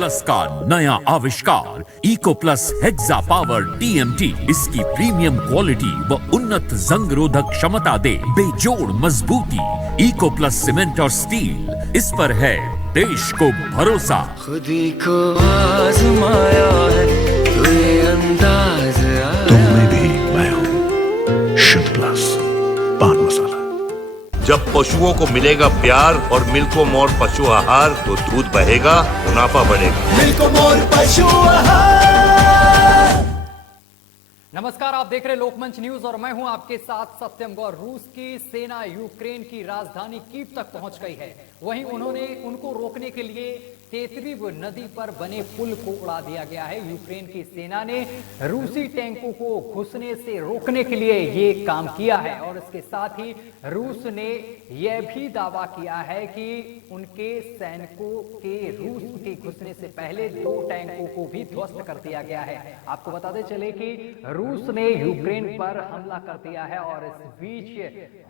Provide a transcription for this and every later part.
Plus का नया आविष्कार Eco Plus Hexa Power TMT इसकी प्रीमियम क्वालिटी व उन्नत जंग रोधक क्षमता दे बेजोड़ मजबूती। इको प्लस सीमेंट और स्टील, इस पर है देश को भरोसा। खुदी को आजमाया है तो ये अंदाज आया। तुम में भी मैं हूं शुद्ध प्लस पान मसाला। जब पशुओं को मिलेगा प्यार और मिल्को मोर पशु आहार तो दूध बहेगा, मुनाफा बढ़ेगा। मिल्को मोर पशु आहार। नमस्कार, आप देख रहे लोकमंच न्यूज और मैं हूं आपके साथ सत्यम गौर। रूस की सेना यूक्रेन की राजधानी कीव तक पहुंच गई है। वहीं उनको रोकने के लिए तेतरीव नदी पर बने पुल को उड़ा दिया गया है। यूक्रेन की सेना ने रूसी टैंकों को घुसने से रोकने के लिए ये काम किया है और इसके साथ ही रूस ने यह भी दावा किया है कि उनके सैनिकों के रूस के घुसने से पहले 2 टैंकों को भी ध्वस्त कर दिया गया है। आपको बताते चले कि रूस ने यूक्रेन पर हमला कर दिया है और इस बीच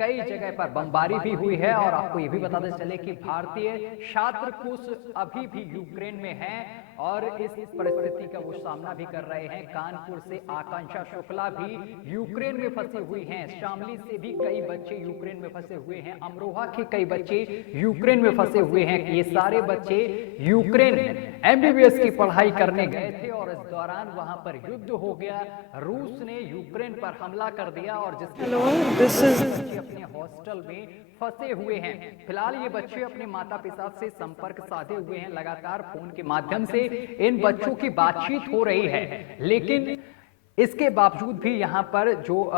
कई जगह पर बमबारी भी हुई है। और आपको यह भी बताते चले कि भारतीय छात्र कुछ अभी भी यूक्रेन में हैं और इस परिस्थिति का वो सामना भी कर रहे हैं। कानपुर से आकांक्षा शुक्ला भी यूक्रेन में फंसी हुई हैं। शामली से भी कई बच्चे यूक्रेन में फंसे हुए हैं। अमरोहा के कई बच्चे यूक्रेन में फंसे हुए हैं। ये सारे बच्चे यूक्रेन MBBS की पढ़ाई करने गए थे और इस दौरान वहां पर युद्ध हो गया। रूस ने यूक्रेन पर हमला कर दिया और जिसके बच्चे अपने हॉस्टल में फंसे हुए हैं। फिलहाल ये बच्चे अपने माता पिता से संपर्क साधे हुए हैं। लगातार फोन के माध्यम से इन बच्चों की बातचीत हो रही है, लेकिन इसके बावजूद भी यहाँ पर जो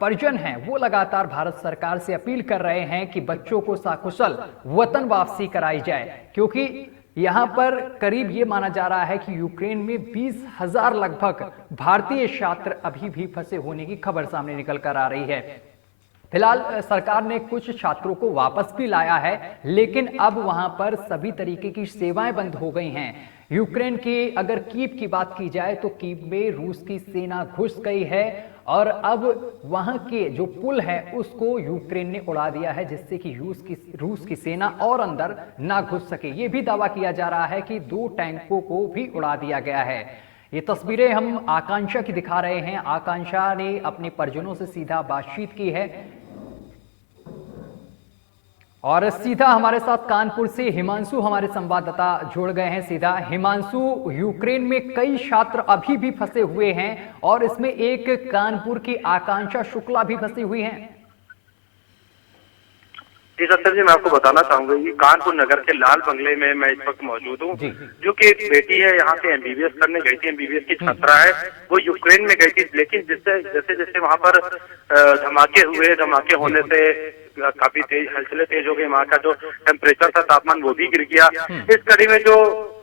परिजन हैं वो लगातार भारत सरकार से अपील कर रहे हैं कि बच्चों को सकुशल वतन वापसी कराई जाए, क्योंकि यहां पर करीब ये माना जा रहा है कि यूक्रेन में 20,000 लगभग भारतीय छात्र अभी भी फंसे होने की खबर सामने निकल कर आ रही है। फिलहाल सरकार ने कुछ छात्रों को वापस भी लाया है, लेकिन अब वहां पर सभी तरीके की सेवाएं बंद हो गई हैं। यूक्रेन की अगर कीव की बात की जाए तो कीव में रूस की सेना घुस गई है और अब वहां के जो पुल है उसको यूक्रेन ने उड़ा दिया है, जिससे कि रूस की सेना और अंदर ना घुस सके। ये भी दावा किया जा रहा है कि 2 टैंकों को भी उड़ा दिया गया है। ये तस्वीरें हम आकांक्षा की दिखा रहे हैं। आकांक्षा ने अपने परिजनों से सीधा बातचीत की है और सीधा हमारे साथ कानपुर से हिमांशु हमारे संवाददाता जुड़ गए हैं। सीधा हिमांशु, यूक्रेन में कई छात्र अभी भी फंसे हुए हैं और इसमें एक कानपुर की आकांक्षा शुक्ला भी फंसी हुई हैं। जी सत्तर जी, मैं आपको बताना चाहूंगा कि कानपुर नगर के लाल बंगले में मैं इस वक्त मौजूद हूँ। जो कि एक बेटी है यहाँ से MBBS करने गई थी, MBBS की छात्रा है, वो यूक्रेन में गई थी। लेकिन जैसे जैसे वहाँ पर धमाके होने से काफी तेज हलचलें तेज हो गई। वहाँ का जो टेम्परेचर था, तापमान, वो भी गिर गया। इस कड़ी में जो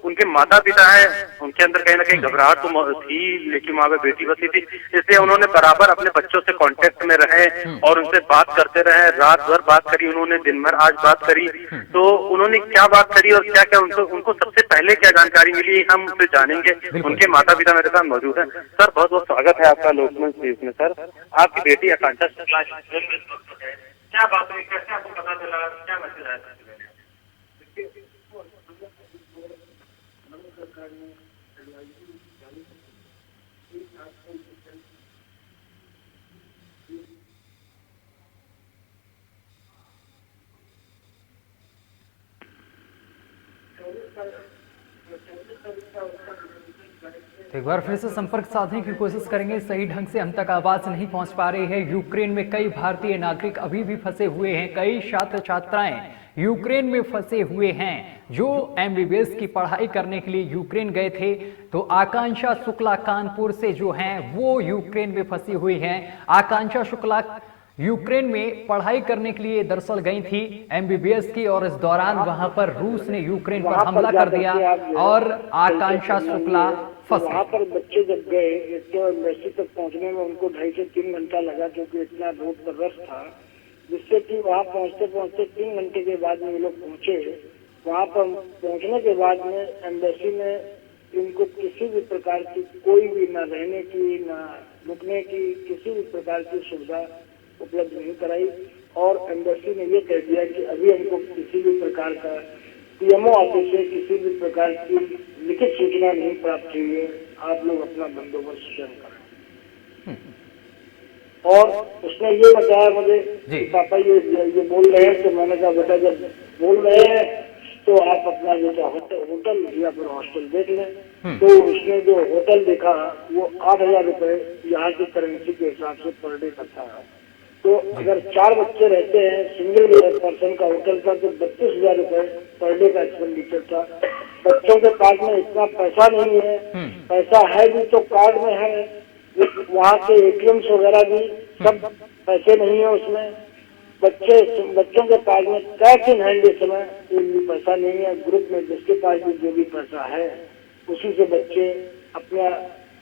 उनके माता पिता हैं उनके अंदर कहीं ना कहीं घबराहट तो थी, लेकिन वहाँ पे बेटी बसी थी, इसलिए उन्होंने बराबर अपने बच्चों से कांटेक्ट में रहे और उनसे बात करते रहे। रात भर बात करी उन्होंने, दिन भर आज बात करी। तो उन्होंने क्या बात करी और क्या क्या उनको सबसे पहले क्या जानकारी मिली, हम उनसे जानेंगे। उनके माता पिता मेरे साथ मौजूद है। सर, बहुत बहुत स्वागत है आपका लोकमंच न्यूज में। सर, आपकी बेटी आकांक्षा शुक्ला क्या बात हुई, कैसे आपको पता चला, क्या मैसेज आया? तो एक बार फिर से संपर्क साधने की कोशिश करेंगे, सही ढंग से हम तक आवाज नहीं पहुंच पा रही है। यूक्रेन में कई भारतीय नागरिक अभी भी फंसे हुए हैं। कई छात्र छात्राएं यूक्रेन में फंसे हुए हैं जो MBBS की पढ़ाई करने के लिए यूक्रेन गए थे। तो आकांक्षा शुक्ला कानपुर से जो हैं वो यूक्रेन में फंसी हुई हैं। आकांक्षा शुक्ला यूक्रेन में पढ़ाई करने के लिए दरअसल गई थी MBBS की और इस दौरान वहां पर रूस ने यूक्रेन पर हमला कर दिया और आकांक्षा शुक्ला वहाँ पर बच्चे जब गए तो एम्बेसी तक पहुँचने में उनको 2.5 से 3 घंटा लगा, क्योंकि इतना रोड पर रश था, जिससे कि वहाँ पहुँचते पहुँचते 3 घंटे के बाद में ये लोग पहुँचे। वहाँ पर पहुँचने के बाद में एम्बेसी ने इनको किसी भी प्रकार की कोई भी न रहने की न रुकने की किसी भी प्रकार की सुविधा उपलब्ध नहीं कराई और एम्बेसी ने ये कह दिया कि अभी हमको किसी भी प्रकार का पीएमओ ऑफिस से किसी भी प्रकार की लिखित सूचना नहीं प्राप्त हुई है। आप लोग अपना बंदोबस्त स्वयं करें। और उसने ये बताया मुझे कि पापा ये बोल रहे हैं, तो मैंने कहा बेटा जब बोल रहे हैं तो आप अपना जो होटल या फिर हॉस्टल देख लें। तो उसने जो होटल देखा वो 8,000 रुपए यहाँ की करेंसी के हिसाब से पर डे का था। तो अगर 4 बच्चे रहते हैं सिंगल पर्सन का होटल का, तो 32,000 रुपए पर डे का एक्सपेंडिचर था। बच्चों के पास में इतना पैसा नहीं है, पैसा है भी तो कार्ड में है, वहाँ के एटीएम्स वगैरह भी सब पैसे नहीं है उसमें। बच्चों के पास में कैश इन हैंड इस समय भी पैसा नहीं है। ग्रुप में जिसके पास भी जो भी पैसा है उसी से बच्चे अपना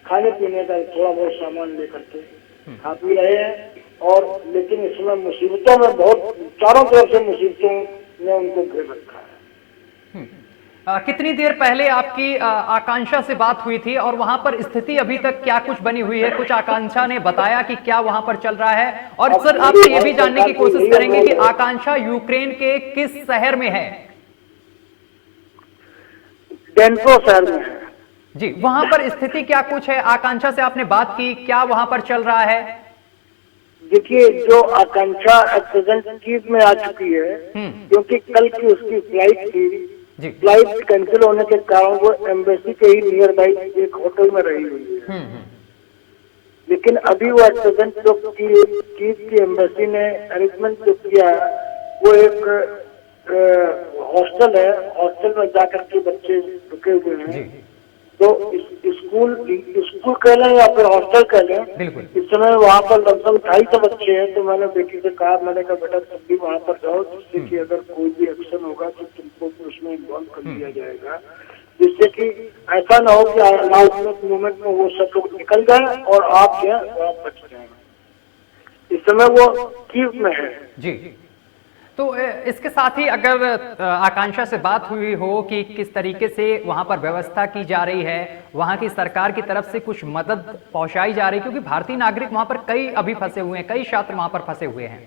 खाने पीने का थोड़ा बहुत सामान लेकर के खा पी रहे हैं। और लेकिन इसमें मुसीबतों में बहुत चारों तरफ से मुसीबतों ने उनको घेर रखा है। कितनी देर पहले आपकी आकांक्षा से बात हुई थी और वहां पर स्थिति अभी तक क्या कुछ बनी हुई है? कुछ आकांक्षा ने बताया कि क्या वहां पर चल रहा है? और सर आपसे ये भी जानने की कोशिश करेंगे कि आकांक्षा यूक्रेन के किस शहर में है? डेन्प्रो शहर में है जी। वहां पर स्थिति क्या कुछ है? आकांक्षा से आपने बात की, क्या वहां पर चल रहा है? देखिए, जो आकांक्षा प्रेजेंट कीव में आ चुकी है, क्योंकि कल की उसकी फ्लाइट थी, फ्लाइट कैंसिल होने के कारण वो एम्बेसी के ही नियर बाई एक होटल में रही हुई है। लेकिन अभी वो प्रेजेंट जो कीव की एम्बेसी ने अरेंजमेंट जो किया वो एक हॉस्टल है, हॉस्टल में जाकर के बच्चे रुके हुए हैं। तो स्कूल कह लें या फिर हॉस्टल कह लें, इस समय वहाँ पर लगभग 250 बच्चे हैं। तो मैंने बेटी से कहा, मैंने कहा बेटा तुम भी वहाँ पर जाओ, जिससे कि अगर कोई भी एक्शन होगा तो तुमको भी उसमें इन्वॉल्व कर दिया जाएगा, जिससे कि ऐसा ना हो कि लास्ट मोमेंट में वो सब लोग निकल जाए और आप जो है आप बच जाए। इस समय वो कीव में है जी। तो इसके साथ ही अगर आकांक्षा से बात हुई हो कि किस तरीके से वहां पर व्यवस्था की जा रही है, वहां की सरकार की तरफ से कुछ मदद पहुंचाई जा रही है, क्योंकि भारतीय नागरिक वहां पर कई अभी फंसे हुए हैं, कई छात्र वहां पर फंसे हुए हैं।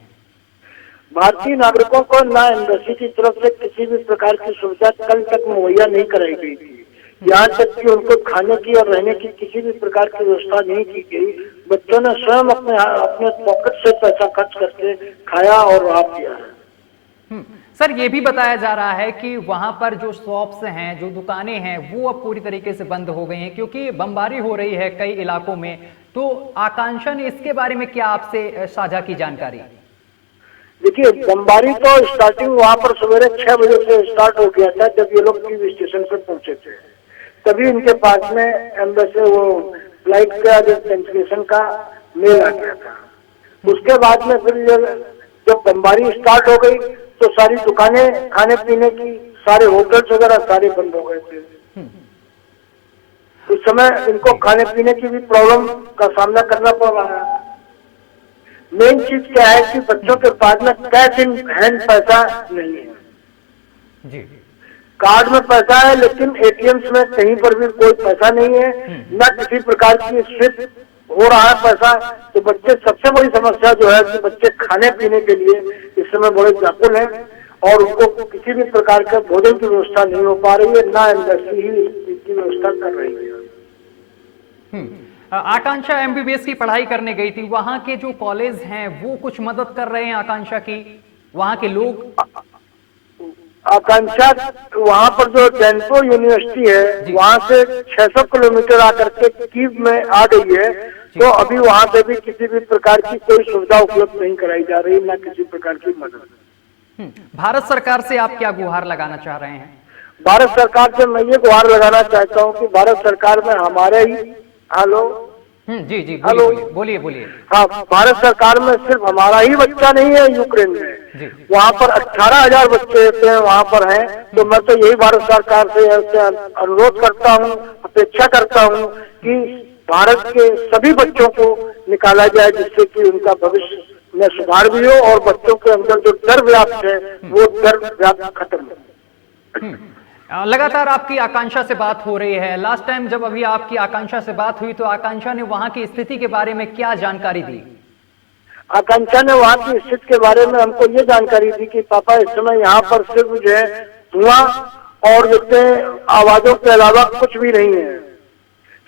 भारतीय नागरिकों को ना एम्बेसी की तरफ से किसी भी प्रकार की सुविधा कल तक मुहैया नहीं कराई गई थी। यहाँ तक कि उनको खाने की और रहने की किसी भी प्रकार की व्यवस्था नहीं की गई। बच्चों ने स्वयं अपने पॉकेट से पैसा खर्च करके खाया और रहा पिया है। सर ये भी बताया जा रहा है कि वहां पर जो शॉप्स हैं, जो दुकानें हैं, वो अब पूरी तरीके से बंद हो गई हैं क्योंकि बमबारी हो रही है कई इलाकों में। तो आकांक्षा ने इसके बारे में क्या आपसे साझा की जानकारी? देखिए, बमबारी तो स्टार्टिंग वहां पर सवेरे 6 बजे से स्टार्ट हो गया था। जब ये लोग टीवी स्टेशन पर पहुंचे थे तभी इनके पास में एम्बेसी वो फ्लाइट का जो कैंसिलेशन का मेल आ गया था। उसके बाद में फिर जब बमबारी स्टार्ट हो गई तो सारी दुकानें, खाने पीने की, सारे होटल्स वगैरह सारे बंद हो गए थे। उस समय इनको खाने पीने की भी प्रॉब्लम का सामना करना पड़ रहा है। मेन चीज क्या है कि बच्चों के पास में कैश इन हैंड पैसा नहीं है जी। कार्ड में पैसा है लेकिन एटीएम्स में कहीं पर भी कोई पैसा नहीं है, न किसी प्रकार की स्विफ्ट हो रहा है पैसा। तो बच्चे, सबसे बड़ी समस्या जो है कि बच्चे खाने पीने के लिए इस समय बड़े व्याकुल हैं और उनको किसी भी प्रकार का भोजन की व्यवस्था नहीं हो पा रही है, ना एम्बेसी ही इसकी व्यवस्था कर रही है। आकांक्षा एमबीबीएस की पढ़ाई करने गई थी, वहां के जो कॉलेज हैं वो कुछ मदद कर रहे हैं आकांक्षा की? वहां के लोग, आकांक्षा वहाँ पर जो डेन्प्रो यूनिवर्सिटी है वहाँ से 600 किलोमीटर आकर के कीव में आ गई है। तो अभी वहाँ पे भी किसी भी प्रकार की कोई सुविधा उपलब्ध नहीं कराई जा रही, ना किसी प्रकार की मदद। भारत सरकार से आप क्या गुहार लगाना चाह रहे हैं? भारत सरकार से मैं ये गुहार लगाना चाहता हूँ कि भारत सरकार में हमारे ही, हेलो जी जी हेलो, बोलिए बोलिए। हाँ, भारत सरकार में सिर्फ हमारा ही बच्चा नहीं है यूक्रेन में, वहाँ पर 18,000 बच्चे वहाँ पर हैं। तो मैं तो यही भारत सरकार से अनुरोध करता हूँ, अपेक्षा करता हूँ कि भारत के सभी बच्चों को निकाला जाए, जिससे कि उनका भविष्य में सुधार भी हो और बच्चों के अंदर जो डर व्याप्त है वो डर व्याप्त खत्म हो। लगातार आपकी आकांक्षा से बात हो रही है। लास्ट टाइम जब अभी आपकी आकांक्षा से बात हुई तो आकांक्षा ने वहां की स्थिति के बारे में क्या जानकारी दी? आकांक्षा ने वहाँ की स्थिति के बारे में हमको ये जानकारी दी कि पापा इस समय यहाँ पर सिर्फ जो है धुआं और जितने आवाजों के अलावा कुछ भी नहीं है।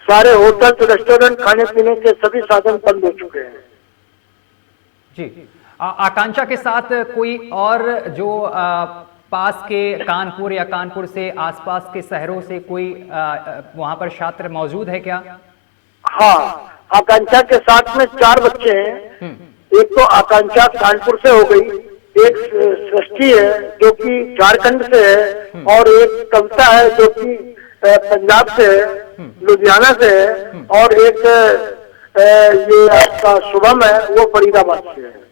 सारे होटल रेस्टोरेंट खाने पीने के सभी साधन बंद हो चुके हैं। जी, आकांक्षा के साथ कोई और जो पास के कानपुर या कानपुर से आसपास के शहरों से कोई वहां पर छात्र मौजूद है क्या? हाँ, आकांक्षा के साथ में 4 बच्चे हैं। एक तो आकांक्षा कानपुर से हो गई, एक सृष्टि है जो कि झारखंड से है, और एक कविता है जो कि पंजाब से है, लुधियाना से है, और एक ये आपका शुभम है वो फरीदाबाद से है।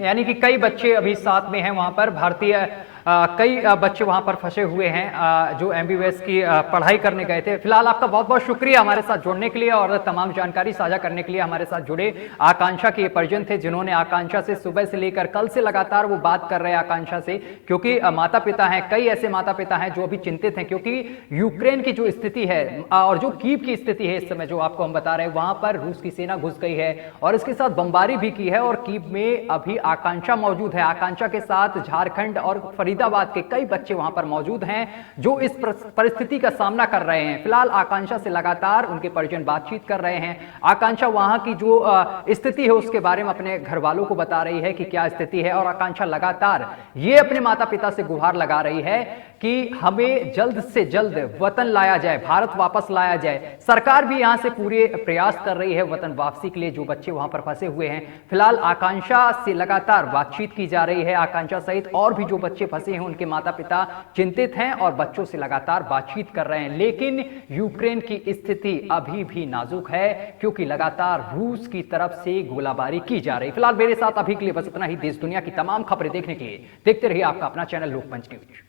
यानी कि कई बच्चे अभी साथ में हैं वहां पर। भारतीय कई बच्चे वहां पर फंसे हुए हैं जो एमबीबीएस की पढ़ाई करने गए थे। फिलहाल आपका बहुत बहुत शुक्रिया हमारे साथ जुड़ने के लिए और तमाम जानकारी साझा करने के लिए हमारे साथ जुड़े। आकांक्षा के ये परिजन थे जिन्होंने आकांक्षा से सुबह से लेकर कल से लगातार वो बात कर रहे हैं आकांक्षा से, क्योंकि माता पिता हैं, कई ऐसे माता पिता हैं जो अभी चिंतित हैं, क्योंकि यूक्रेन की जो स्थिति है और जो कीव की स्थिति है इस समय जो आपको हम बता रहे हैं, वहां पर रूस की सेना घुस गई है और इसके साथ बमबारी भी की है, और कीव में अभी आकांक्षा मौजूद है। आकांक्षा के साथ झारखंड और फरीदाबाद के कई बच्चे वहां पर मौजूद हैं जो इस परिस्थिति का सामना कर रहे हैं। फिलहाल आकांक्षा से लगातार उनके परिजन बातचीत कर रहे हैं। आकांक्षा वहां की जो स्थिति है उसके बारे में अपने घर वालों को बता रही है कि क्या स्थिति है, और आकांक्षा लगातार ये अपने माता पिता से गुहार लगा रही है कि हमें जल्द से जल्द वतन लाया जाए, भारत वापस लाया जाए। सरकार भी यहां से पूरे प्रयास कर रही है वतन वापसी के लिए, जो बच्चे वहां पर फंसे हुए हैं। फिलहाल आकांक्षा से लगातार बातचीत की जा रही है। आकांक्षा सहित और भी जो बच्चे फंसे हैं उनके माता पिता चिंतित हैं और बच्चों से लगातार बातचीत कर रहे हैं। लेकिन यूक्रेन की स्थिति अभी भी नाजुक है क्योंकि लगातार रूस की तरफ से गोलाबारी की जा रही है। फिलहाल मेरे साथ अभी के लिए बस इतना ही। देश दुनिया की तमाम खबरें देखने के लिए देखते रहिए आपका अपना चैनल लोकमंच न्यूज।